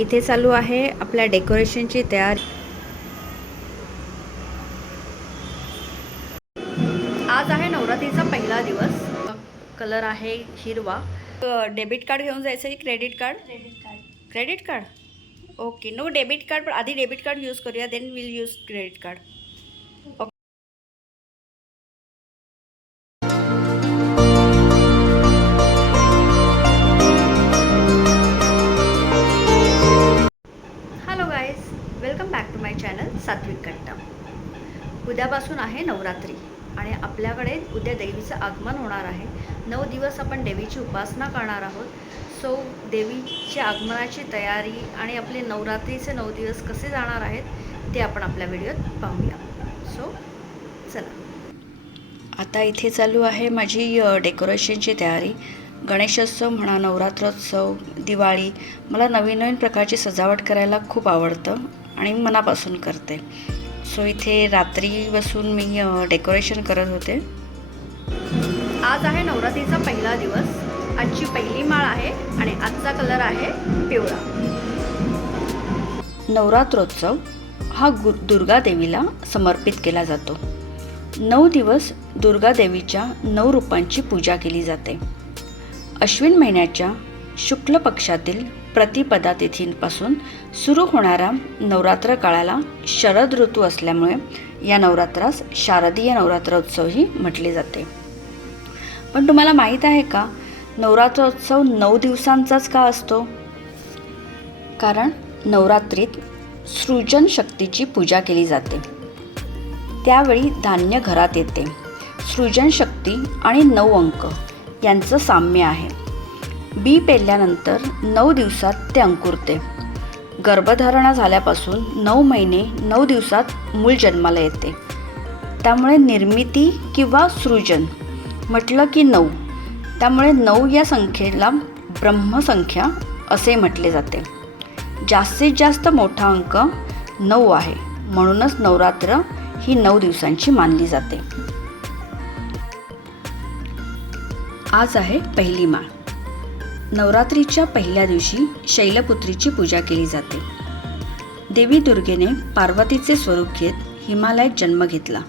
इथे चालू आहे आपल्या डेकोरेशनची तयारी। आज आहे नवरात्रीचा पहिला दिवस। कलर आहे हिरवा। डेबिट कार्ड घेऊन जायचं आहे, credit card? Credit card okay, no debit card, पण आधी डेबिट कार्ड यूज करूया, then will use credit card. Hello guys, welcome back to my channel Satvik Katta. उद्यापासून आहे नवरात्री आणि आपल्याकडे उद्या देवीचं आगमन होणार आहे। 9 दिवस आपण देवीची उपासना करणार आहोत। सो देवीच्या आगमनाची तयारी आणि आपले नवरात्रीचे 9 दिवस कसे जाणार आहेत ते आपण आपल्या व्हिडिओत पाहूया। सो चला, आता इथे चालू आहे माझी डेकोरेशनची तयारी। गणेशोत्सव म्हणा, नवरात्रोत्सव, दिवाळी, मला नवीन नवीन प्रकारची सजावट करायला खूप आवडतं आणि मनापासून करते। सो इथे रात्री बसून मी डेकोरेशन करत होते। आज आहे नवरात्रीचा पहिला दिवस। आजची पहिली माळ आहे आणि आजचा कलर आहे पिवळा। नवरात्रोत्सव हा दुर्गा देवीला समर्पित केला जातो। 9 दिवस दुर्गा देवीच्या 9 रूपांची पूजा केली जाते। अश्विन महिन्याच्या शुक्ल पक्षातील प्रतिपदा तिथींपासून सुरू होणारा नवरात्र काळाला शरद ऋतू असल्यामुळे या नवरात्रास शारदीय नवरात्रोत्सवही म्हटले जाते। पण तुम्हाला माहीत आहे का, नवरात्रोत्सव 9 दिवसांचाच का असतो? कारण नवरात्रीत सृजन शक्तीची पूजा केली जाते। त्यावेळी धान्य घरात येते। सृजन शक्ती आणि 9 अंक यांचं साम्य आहे। बी पेरल्यानंतर 9 दिवसात ते अंकुरते। गर्भधारणा झाल्यापासून 9 महिने 9 दिवसात मूळ जन्माला येते। त्यामुळे निर्मिती किंवा सृजन म्हटलं की 9, त्यामुळे 9 या संख्येला ब्रह्मसंख्या असे म्हटले जाते। जास्तीत जास्त मोठा अंक 9 आहे, म्हणूनच नवरात्र ही 9 दिवसांची मानली जाते। आज आहे पहिली माळ। नवरात्रीच्या पहिल्या दिवशी शैलपुत्रीची पूजा केली जाते। देवी दुर्गेने पार्वतीचे स्वरूप घेत हिमालयात जन्म घेतला।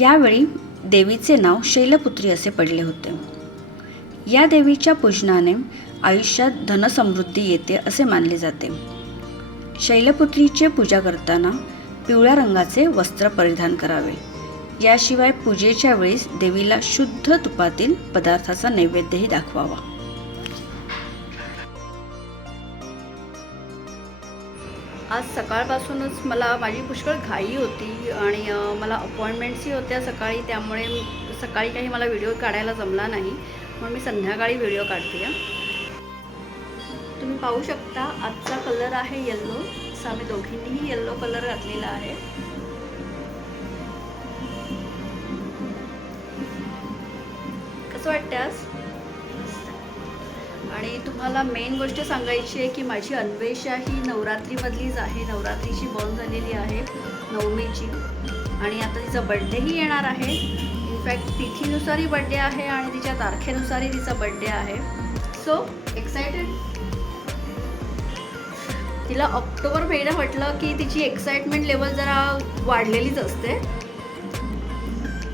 यावेळी देवीचे नाव शैलपुत्री असे पडले होते। या देवीच्या पूजनाने आयुष्यात धनसमृद्धी येते असे मानले जाते। शैलपुत्रीची पूजा करताना पिवळ्या रंगाचे वस्त्र परिधान करावे। याशिवाय पूजेच्या वेळेस देवीला शुद्ध तुपातील पदार्थाचा नैवेद्यही दाखवावा। आज सकाळपासूनच माझी पुष्कळ घाई होती आणि मला अपॉइंटमेंट्सही होत्या सकाळी, त्यामुळे सकाळी काही मला व्हिडिओ काढायला जमला नाही, म्हणून मी संध्याकाळी व्हिडिओ काढते। तुम्ही पाहू शकता आजचा कलर आहे येल्लो। असा आम्ही दोघींनीही येल्लो कलर घातलेला आहे। कसं वाटतं आज? आणि तुम्हाला मेन गोष्ट सांगायची आहे की माझी अन्वेषा ही नवरात्रीमधलीच आहे। नवरात्रीची बॉर्न झालेली आहे, नवमीची, आणि आता तिचा बड्डेही येणार आहे। इनफॅक्ट तिथीनुसारही बड्डे आहे आणि तिच्या तारखेनुसारही तिचा बड्डे आहे। So excited. तिला ऑक्टोबर महिना म्हटलं की तिची एक्साइटमेंट लेवल जरा वाढलेलीच असते,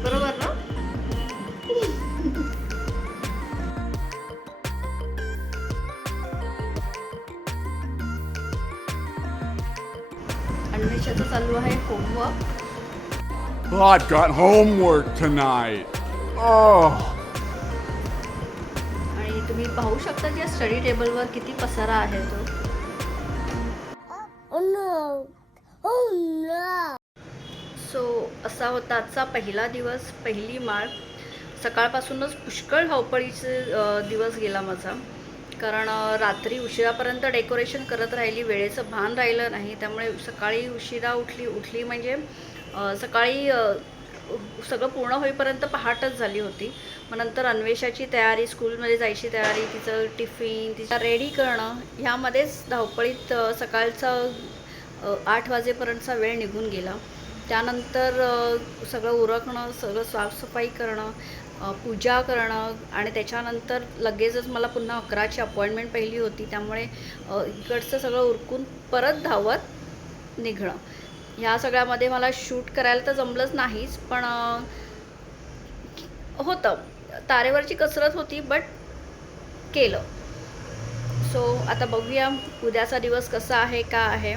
बरोबर ना? अन्वेषाचं चालू आहे homework. Oh, I've got homework tonight. Oh. आणि तुम्ही पाहू शकता की स्टडी टेबलवर किती पसारा आहे तो। सो असा होता आजचा पहिला दिवस, पहिली माळ। सकाळपासूनच पुष्कळ धावपळीचे दिवस गेला माझा, कारण रात्री उशिरापर्यंत डेकोरेशन करत राहिली, वेळेचं भान राहिलं नाही। त्यामुळे सकाळी उशिरा उठली म्हणजे सकाळी सगळं पूर्ण होईपर्यंत पहाटच झाली होती। मग नंतर अन्वेषाची तयारी, स्कूलमध्ये जायची तयारी, तिचं टिफिन, तिचा रेडी करणं, ह्यामध्येच धावपळीत सकाळचा 8 वाजेपर्यंतचा वेळ निघून गेला। त्यानंतर सगळं उरकणं, सगळं साफसफाई करणं, पूजा करणं आणि त्याच्यानंतर लगेचच मला पुन्हा 11ची अपॉइंटमेंट पहिली होती, त्यामुळे इकडचं सगळं उरकून परत धावत निघणं. ह्या सगळ्यामध्ये मला शूट करायला तर जमलंच नाहीच, पण होतं, तारेवरची कसरत होती, बट केलं. सो आता बघूया उद्याचा दिवस कसा आहे, का आहे.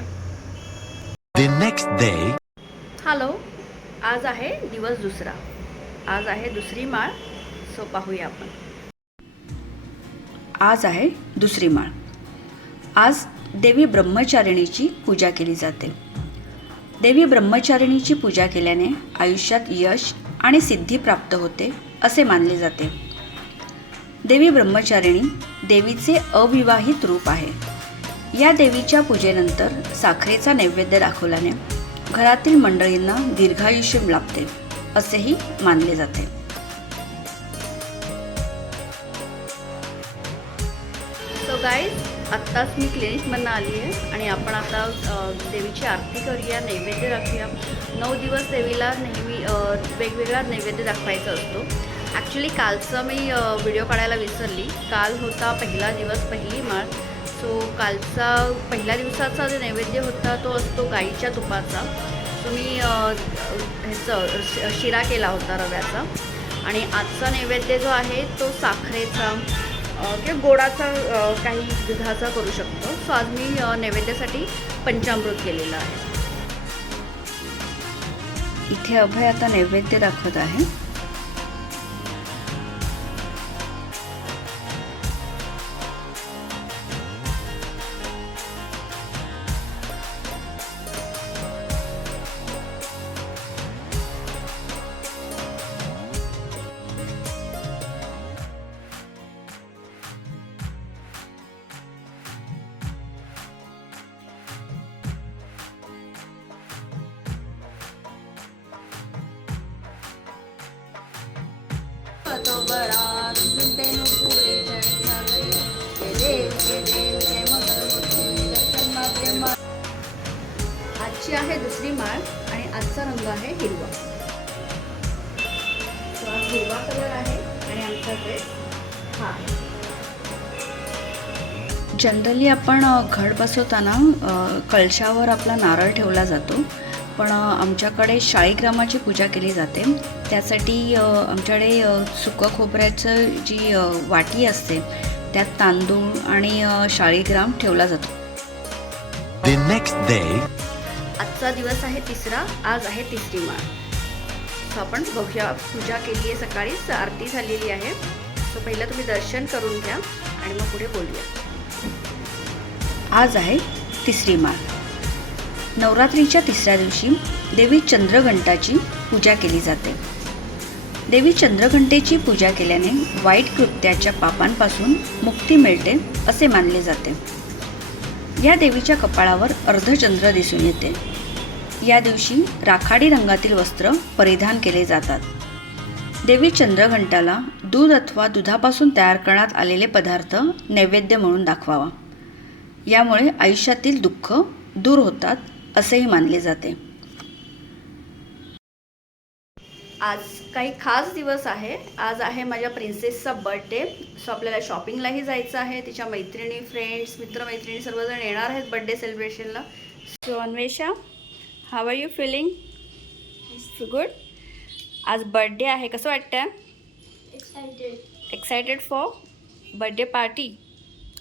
The next day. हॅलो, आज आहे दिवस दुसरा. आज आहे दुसरी माळ. सो पाहूया आपण. आज आहे दुसरी माळ. आज देवी ब्रह्मचारिणीची पूजा केली जाते. देवी ब्रह्मचारिणीची पूजा केल्याने आयुष्यात यश आणि सिद्धी प्राप्त होते असे मानले जाते. देवी ब्रह्मचारिणी देवीचे अविवाहित रूप आहे. या देवीच्या पूजेनंतर साखरेचा नैवेद्य दाखवल्याने घरातील मंडळींना दीर्घायुष्य लाभते असेही मानले जाते. सो गाईज, आत्ताच मी क्लिनिकमधून आली आहे आणि आपण आता देवीची आरती करूया, नैवेद्य दाखवूया. 9 दिवस देवीला नेहमी वेगवेगळा नैवेद्य दाखवायचा असतो. ॲक्च्युली कालचं मी व्हिडिओ काढायला विसरली. काल होता पहिला दिवस, पहिली माळ. सो कालचा पहिल्या दिवसाचा जो नैवेद्य होता तो असतो गाईच्या तुपाचा. सो मी ह्याचं शिरा केला होता रव्याचा. आणि आजचा नैवेद्य जो आहे तो साखरेचा किंवा गोडाचा, काही दुधाचा करू शकतो. सो आज मी नैवेद्यासाठी पंचामृत केलेलं आहे. इथे अभय आता नैवेद्य दाखवत आहे. तो बड़ा तेनु पूरे चढ़ा गई के देव के मंगलमूर्ती दर्शन मात्रे. आजची आहे दुसरी माळ आणि आजचा रंग आहे हिरवा. सो आज हिरवा कलर आहे आणि आमचा ड्रेस हा आहे. जनरली आपण घट बसवताना कळशावर आपला नारळ ठेवला जातो, पण आमच्याकडे शाळीग्रामाची पूजा केली जाते. त्यासाठी आमच्याकडे सुकं खोबऱ्याचं जी वाटी असते त्यात तांदूळ आणि शाळीग्राम ठेवला जातो. The next day. आजचा दिवस आहे तिसरा. आज आहे तिसरी माळ. सो आपण बघूया. पूजा केली आहे, सकाळीच आरती झालेली आहे. सो पहिलं तुम्ही दर्शन करून घ्या आणि मग पुढे बोलूया. आज आहे तिसरी माळ. नवरात्रीच्या तिसऱ्या दिवशी देवी चंद्रघंटाची पूजा केली जाते. देवी चंद्रघंटेची पूजा केल्याने वाईट कृत्याच्या पापांपासून मुक्ती मिळते असे मानले जाते. या देवीच्या कपाळावर अर्धचंद्र दिसून येते. या दिवशी राखाडी रंगातील वस्त्र परिधान केले जातात. देवी चंद्रघंटाला दूध अथवा दुधापासून तयार करण्यात आलेले पदार्थ नैवेद्य म्हणून दाखवावा. यामुळे आयुष्यातील दुःख दूर होतात असेही मानले जाते. आज काही खास दिवस आहे. आज आहे माझ्या प्रिन्सेसचा बर्थडे. सो आपल्याला शॉपिंगलाही जायचं आहे. तिच्या मैत्रिणी, फ्रेंड्स, मित्रमैत्रिणी सर्वजण येणार आहेत बर्थडे सेलिब्रेशनला. So Anvesha, how are you feeling? Good. आज बर्थडे आहे, कसं वाटतं? एक्सायटेड फॉर बर्थडे पार्टी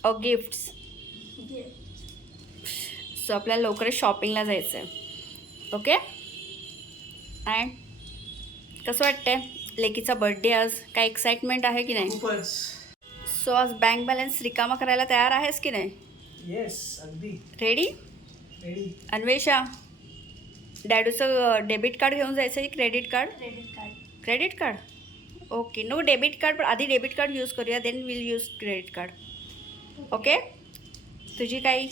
और गिफ्ट्स. सो आपल्याला लवकरच शॉपिंगला जायचं आहे. ओके. अँड कसं वाटतंय लेकीचा बर्थडे आज? काय एक्साइटमेंट आहे की नाही? सो आज बँक बॅलन्स रिकामा करायला तयार आहेस की नाही? येस, अगदी रेडी. रेडी. अन्वेषा, डॅडूचं डेबिट कार्ड घेऊन जायचं की credit card? Credit card. Okay. No debit card, पण आधी डेबिट कार्ड यूज करूया, then will use credit card. Okay. तुझी काही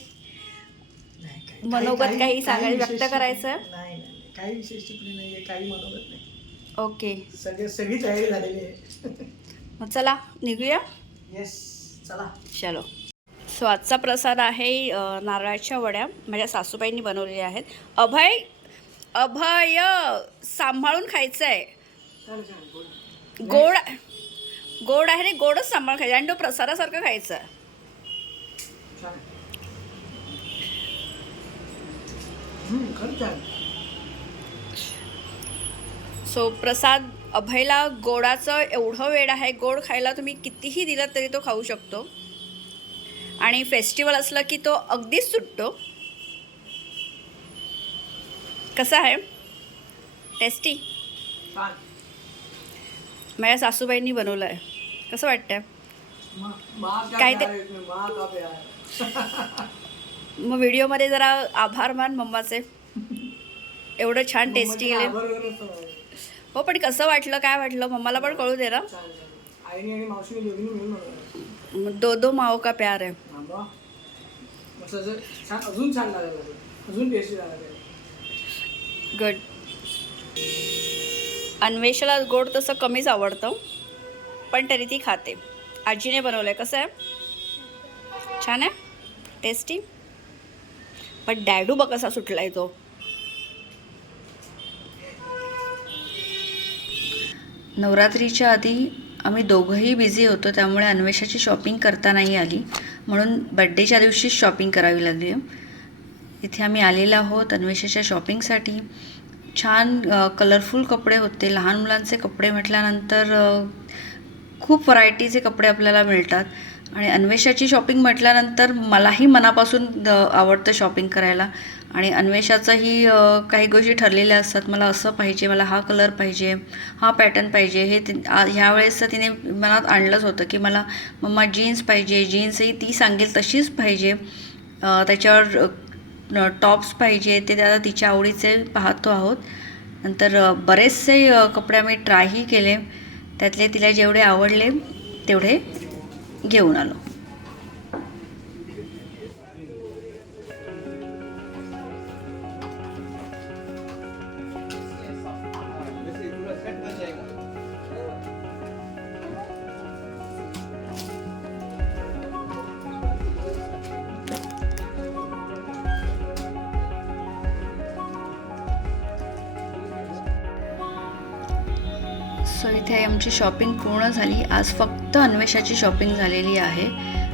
मनोगत काही सांगायचं, व्यक्त करायचं? नाही, काही विशेष टिप्पणी नाही आहे, काही मनोगत नाही. ओके. सगळी तयारी झालेली आहे. मग चला निघूया. येस, चला. चलो. सो आजचा प्रसाद आहे नारळाच्या वड्या. माझ्या सासूबाईंनी बनवलेल्या आहेत. अभय, अभय सांभाळून खायचं आहे. गोड गोड आहे रे, गोडच सांभाळ खायचं आणि तो प्रसादासारखं खायचं. छान आहे. खरंच छान. सो प्रसाद अभयला गोडाचं एवढं वेड आहे, गोड खायला तुम्ही कितीही दिलं तरी तो खाऊ शकतो. आणि फेस्टिवल असलं की तो अगदीच सुटतो. कसं आहे? टेस्टी. छान. माझ्या सासूबाईंनी बनवलं आहे. कसं वाटतंय? काय काय ते- ते मा का प्यार. मग व्हिडिओमध्ये जरा आभार मान मम्माचे, एवढं छान टेस्टी केले. बरोबरच आहे. हो, पण कसं वाटलं, काय वाटलं मम्माला पण कळू दे ना. छान छान. आईने आणि मावशीने दोघींनी मिळून बनवलं. मग दो दो माओ का प्यार आहे. आंबा मस्त असं छान, अजून छान लागायला लागलं, अजून टेस्टी लागायला. गुड. अन्वेषाला गोड तसं कमीच आवडतं, पण तरी ती खाते. आजीने बनवलं आहे. कसं आहे? छान आहे? टेस्टी. पण डॅडू बघ कसा सुटला आहे तो. नवरात्रीच्या आधी आम्ही दोघंही बिझी होतो, त्यामुळे अन्वेषाची शॉपिंग करता नाही आली, म्हणून बड्डेच्या दिवशीच शॉपिंग करावी लागली. इथे आम्ही आलेलो आहोत अन्वेषाच्या शॉपिंगसाठी. छान कलरफुल कपडे होते. लहान मुलांचे कपडे म्हटल्यानंतर खूप व्हरायटीचे कपडे आपल्याला मिळतात. आणि अन्वेषाची शॉपिंग म्हटल्यानंतर मलाही मनापासून आवडतं शॉपिंग करायला. आणि अन्वेषाचाही काही गोष्टी ठरलेल्या असतात. मला असं पाहिजे, मला हा कलर पाहिजे, हा पॅटर्न पाहिजे. हे ह्या वेळेस तिने मनात आणलंच होतं की मला मम्मा जीन्स पाहिजे. जीन्सही ती सांगेल तशीच पाहिजे. त्याच्यावर टॉप्स पाहिजे. ते आता तिच्या आवडीचे पाहतो आहोत. नंतर बरेचसे कपडे आम्ही ट्रायही केले. त्यातले तिला जेवढे आवडले तेवढे घेऊन आलो. सो इथे आमची शॉपिंग पूर्ण झाली. आज फक्त अन्वेषाची शॉपिंग झालेली आहे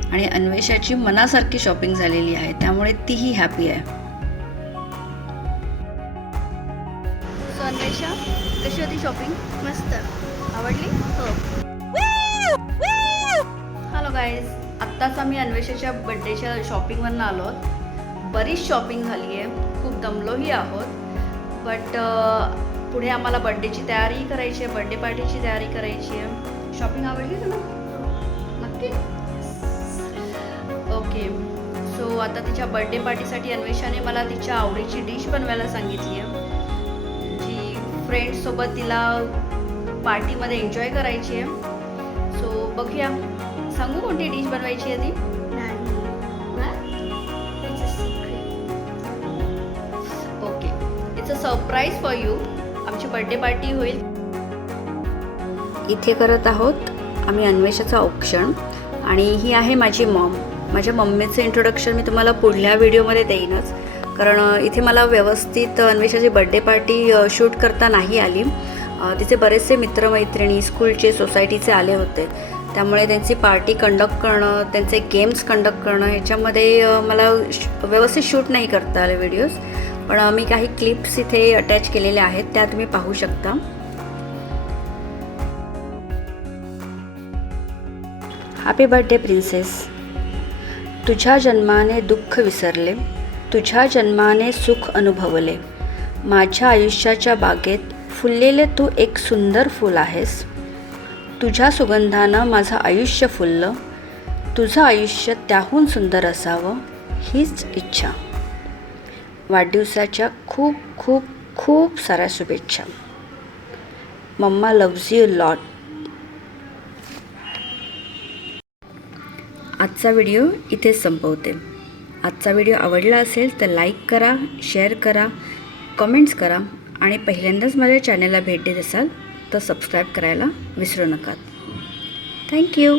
आणि अन्वेषाची मनासारखी शॉपिंग झालेली आहे, त्यामुळे तीही हॅपी आहे. सो अन्वेषा, कशी होती शॉपिंग? मस्त. आवडली? हो. हॅलो गाईज, आत्ताच आम्ही अन्वेषाच्या बड्डेच्या शॉपिंगवरून आलो आहोत. बरीच शॉपिंग झाली आहे, खूप दमलोही आहोत. बट पुढे आम्हाला बड्डेची तयारी करायची आहे, बड्डे पार्टीची तयारी करायची आहे. शॉपिंग आवडली तुला? नक्की? ओके. सो आता तिच्या बड्डे पार्टीसाठी अन्वेषाने मला तिच्या आवडीची डिश बनवायला सांगितली आहे, जी फ्रेंड्ससोबत तिला पार्टीमध्ये एन्जॉय करायची आहे. सो बघूया, सांगू कोणती डिश बनवायची आहे ती? Okay, it's a surprise for you. आमची बर्थडे पार्टी होईल. इथे करत आहोत आम्ही अन्वेषाचा औक्षण. आणि ही आहे माझी मॉम. माझ्या मम्मीचं इंट्रोडक्शन मी तुम्हाला पुढल्या व्हिडिओमध्ये देईनच, कारण इथे मला व्यवस्थित अन्वेषाची बर्थडे पार्टी शूट करता नाही आली. तिचे बरेचसे मित्रमैत्रिणी स्कूलचे, सोसायटीचे आले होते, त्यामुळे त्यांची पार्टी कंडक्ट करणं, त्यांचे गेम्स कंडक्ट करणं ह्याच्यामध्ये मला व्यवस्थित शूट नाही करता आले व्हिडिओज. पण मी काही क्लिप्स इथे अटॅच केलेल्या आहेत, त्या तुम्ही पाहू शकता. Happy birthday princess. तुझ्या जन्माने दुःख विसरले, तुझ्या जन्माने सुख अनुभवले. माझ्या आयुष्याच्या बागेत फुललेले तू एक सुंदर फूल आहेस. तुझ्या सुगंधानं माझं आयुष्य फुललं. तुझं आयुष्य त्याहून सुंदर असावं हीच इच्छा. वाढदिवसाच्या खूप खूप खूप साऱ्या शुभेच्छा. Mamma loves you lot. आजचा व्हिडिओ इथेच संपवते. आजचा व्हिडिओ आवडला असेल तर लाईक करा, शेअर करा, कमेंट्स करा आणि पहिल्यांदाच माझ्या चॅनलला भेट देत असाल तर सबस्क्राईब करायला विसरू नका. थँक्यू.